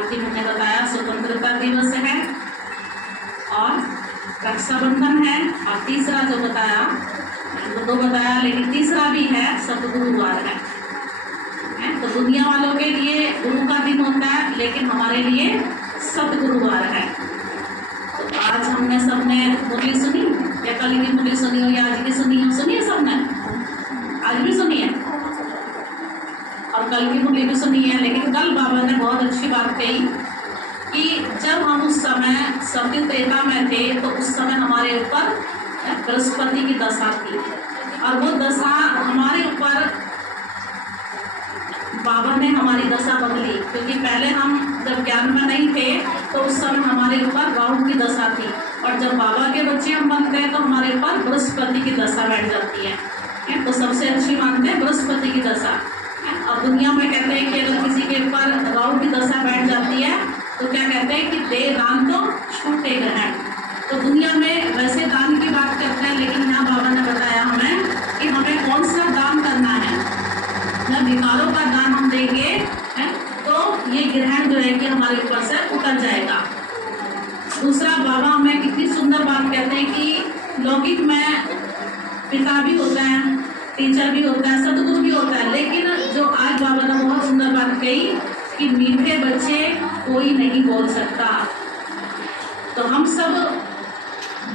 आरती में मैंने बताया स्वतंत्रता दिवस है और रक्षाबंधन है, और तीसरा जो बताया, मैंने दो बताया लेकिन तीसरा भी है, सतगुरुवार है। तो दुनिया वालों के लिए गुरु का दिन होता है, लेकिन हमारे लिए सतगुरुवार है। तो आज हमने सबने मुरली सुनी, या कल की मुरली सुनी हो या आज की सुनी हो? सुनी है सबने? आज भी सुनी है और कल की मुरली भी सुनी है। लेकिन कल बाबा ने बहुत अच्छी बात कही कि जब हम उस समय सत्य त्रेता में थे तो उस समय हमारे ऊपर बृहस्पति की दशा थी, और वो दशा हमारे ऊपर बाबा ने हमारी दशा बदली, क्योंकि पहले हम जब ज्ञान में नहीं थे तो उस समय हमारे ऊपर राहु की दशा थी, और जब बाबा के बच्चे हम बनते हैं तो हमारे ऊपर बृहस्पति की दशा बैठ जाती है। तो सबसे अच्छी मानते हैं बृहस्पति की दशा। और दुनिया में कहते हैं कि अगर किसी के ऊपर राहु की दशा बैठ जाती है तो क्या कहते हैं कि दे दान तो छूटे ग्रहण। तो दुनिया में वैसे दान की बात करते हैं, लेकिन यहाँ बाबा ने बताया हमें कि हमें कौन सा दान करना है। जब भिखारों का दान हम देंगे तो ये ग्रहण जो है कि हमारे ऊपर से उतर जाएगा। दूसरा, बाबा हमें कितनी सुंदर बात कहते हैं कि लौकिक में पिता भी होता है, टीचर भी होता है, सदगुरु भी होता है, लेकिन जो आज बाबा ने बहुत सुंदर बात कही कि मीठे बच्चे कोई नहीं बोल सकता। तो हम सब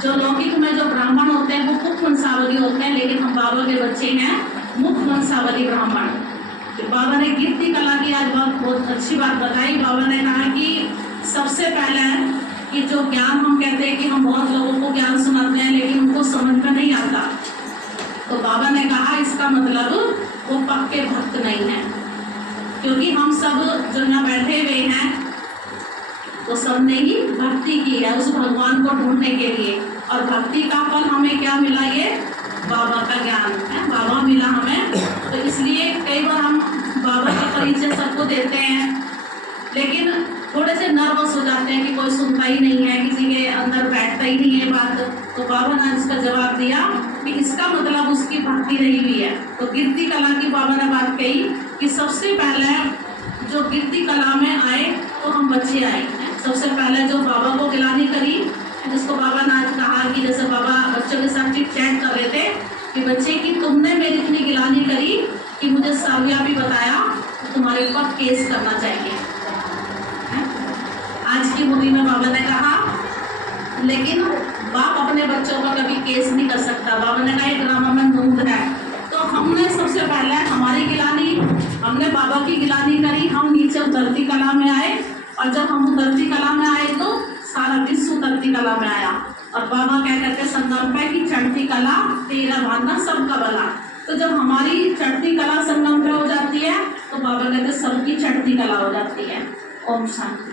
जो लौकिक में जो ब्राह्मण होते हैं वो मुख वंशावली होते हैं, लेकिन हम बाबा के बच्चे हैं मुख वंशावली ब्राह्मण। तो बाबा ने कीर्ति कला की आज बहुत अच्छी बात बताई। बाबा ने कहा कि सबसे पहले कि जो ज्ञान हम कहते हैं कि हम बहुत लोगों को ज्ञान सुनाते हैं लेकिन उनको समझ में नहीं आता, तो बाबा ने कहा इसका मतलब वो पक्के भक्त नहीं है। क्योंकि हम सब जो यहाँ बैठे हुए हैं तो सबने ही भक्ति की है उस भगवान को ढूंढने के लिए, और भक्ति का फल हमें क्या मिला? ये बाबा का ज्ञान है, बाबा मिला हमें। तो इसलिए कई बार हम बाबा का परिचय सबको देते हैं, लेकिन थोड़े से नर्वस हो जाते हैं कि कोई सुनता ही नहीं है, किसी के अंदर बैठता ही नहीं है बात। तो बाबा ने इसका जवाब दिया कि इसका मतलब उसकी भक्ति रही हुई है। तो कीर्ति कला की बाबा ने बात कही कि सबसे पहले जो कीर्ति कला में आए तो हम बच्चे आए। सबसे पहले जो बाबा को गिलानी करी, जिसको बाबा ने आज कहा कि जैसे बाबा बच्चों के साथ चिट चैट कर रहे थे कि बच्चे की तुमने मेरी इतनी गिलानी करी कि मुझे साविया भी बताया तो तुम्हारे ऊपर केस करना चाहिए। आज की मुरली में बाबा ने कहा, लेकिन बाप अपने बच्चों का कभी केस नहीं कर सकता। बाबा ने कहा एक रामा में दूध है। तो हमने सबसे पहले हमारी गिलानी, हमने बाबा की गिलानी करी, हम नीचे उतरती कला में आए, और जब हम उतरती कला में आए तो सारा विश्व उतरती कला में आया। और बाबा क्या कहते हैं संगम पे कि चढ़ती कला तेरा भाना सबका भला। तो जब हमारी चढ़ती कला संगम पे हो जाती है तो बाबा कहते हैं सबकी चढ़ती कला हो जाती है। ओम शांति।